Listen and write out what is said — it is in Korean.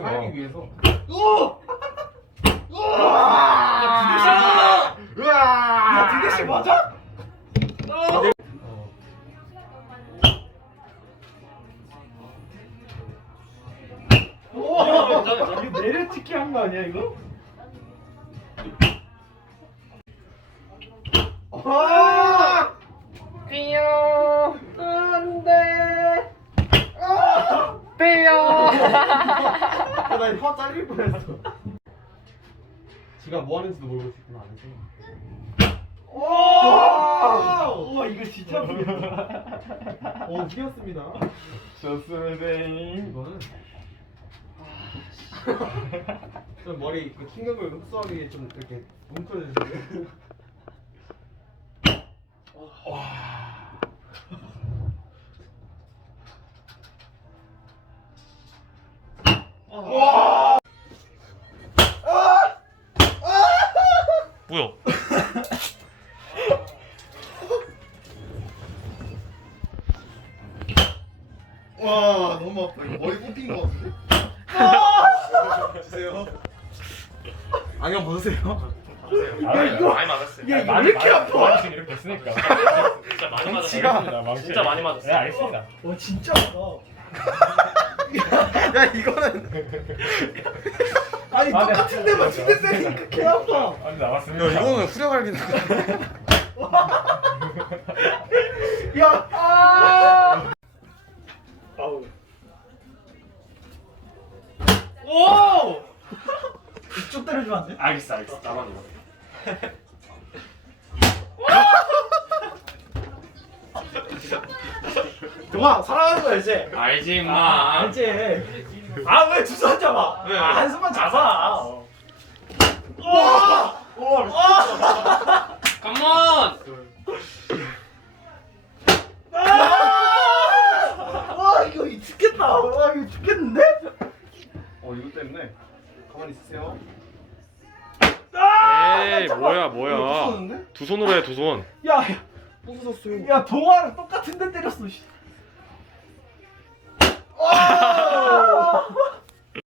어. 하기 위해서. 야, 디데시 맞아? 이거 내려치기 한 거 아니야 이거? 아! 삐요. 안돼. 삐요. 아, 나화 잘릴 뻔했어. 지가 뭐 하는지도 모르고 있구나 안에서. 오! 우와 이거 진짜 오, 이겼습니다. 좋습니다. 이거는. 좀 머리 그 킹격을 흡수하기 좀 이렇게 뭉클해주세요. 뭐야? 와, 너무 아파. 이거 머리 뽑힌 거 같은데? 주세요. 안경 벗으세요. 야 이거 많이 맞았어요. 야 이거 왜 이렇게 아파? 망치 이렇게 했으니까. 진짜 많이 맞았어요. 진짜 많이 맞았어요. 네 알겠습니다. 와 진짜 아파. 야, 이거는. 아니 아, 네. 똑같은 데만 두대 때리니까 개 아파. 안돼 나왔습니다. 후려갈기는. 야. 아. 아우. 오. 쭉 때려주면 안 돼? 알겠어 알겠어. 나만 이거. 동아 사랑하는 거 알지? 알지 임마. 알지. 아왜 두손 잡아? 왜? 아, 한 손만 잡아. 어. 와. 와. 컴온. 와 이거 죽겠다. 와 이거 죽겠는데? 어 이거 때문에 가만히 있으세요. 에이 뭐야 뭐야. 두 손으로 해 두 손. 야, 야, 부서졌어요. 야 동아랑 똑같은 데 때렸어. 씨.